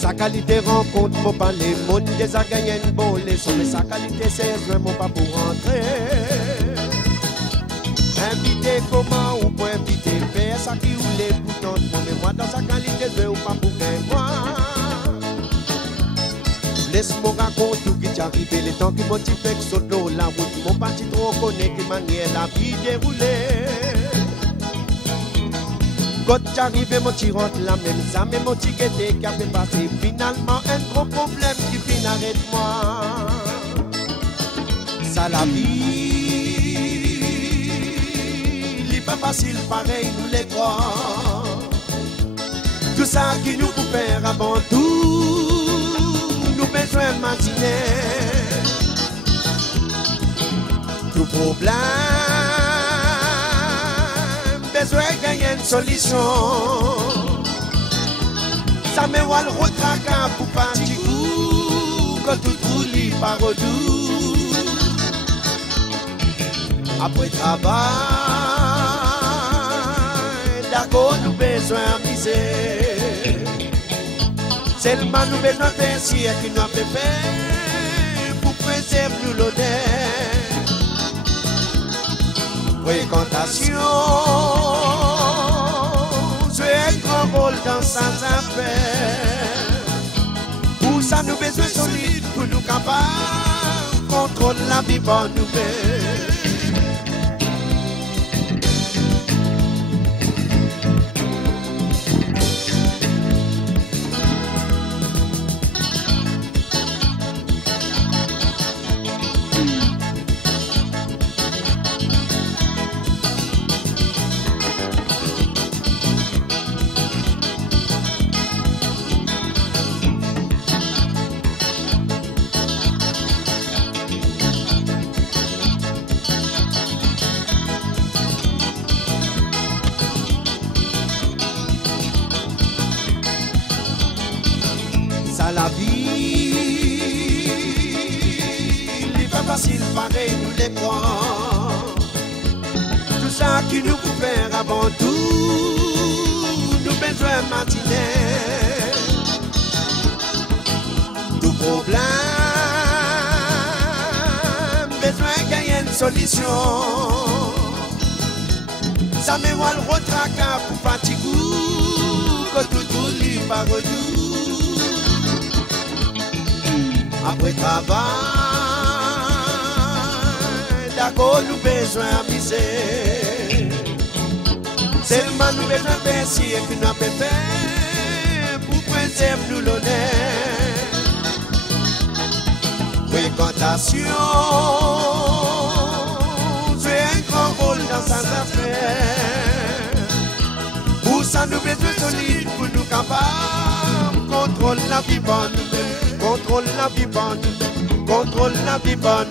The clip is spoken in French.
Sa qualité rencontre, mon pas les mots des a gagné une bonne leçon, mais sa qualité c'est vraiment pas pour rentrer. Invité comment ou pour inviter, faire ça qui roule pour ton mais moi dans sa qualité je veux pas pour moi. Laisse-moi raconter tout qui t'arrive, les temps qui motive avec solo la route, mon parti trop connaît qui manière la vie déroulée. Quand j'arrive, mon petit rentre la même, ça mais mon petit guetté qui a fait passer finalement un gros problème qui finit arrête moi. Ça la vie, il pas facile pareil nous les croix. Tout ça qui nous peut faire avant tout, nous besoin de matinée. Tout problème. Besoin de gagner une solution. Ça me voit le retraquant pour pas du coup. Quand tout roule par redou. Après travail, d'accord, nous besoin de miser. Seulement nous besoin de faire si qui nous a fait faire pour préserver nous l'honneur. Fréquentation, jouer un grand rôle dans sa affaire. Pour ça nous besoin solide pour nous capables contrôler la vie pour nous faire. La vie, il pas facile pareil nous les croix. Tout ça qui nous peut faire avant tout, nous besoin de matinée. Tout problème, besoin de gagner une solution. Ça me voit le retraquant pour fatiguer, quand tout roule par redou. Après travail, d'accord, nous besoin de miser. Seulement nous besoin de faire si et puis nous avons fait pour préserver nous l'honneur. Fréquentation, jouer un grand rôle dans sa affaire. Pour ça nous besoin solide pour nous capables contrôler la vie bonne. Contrôle la vie bonne, contrôle la vie bonne,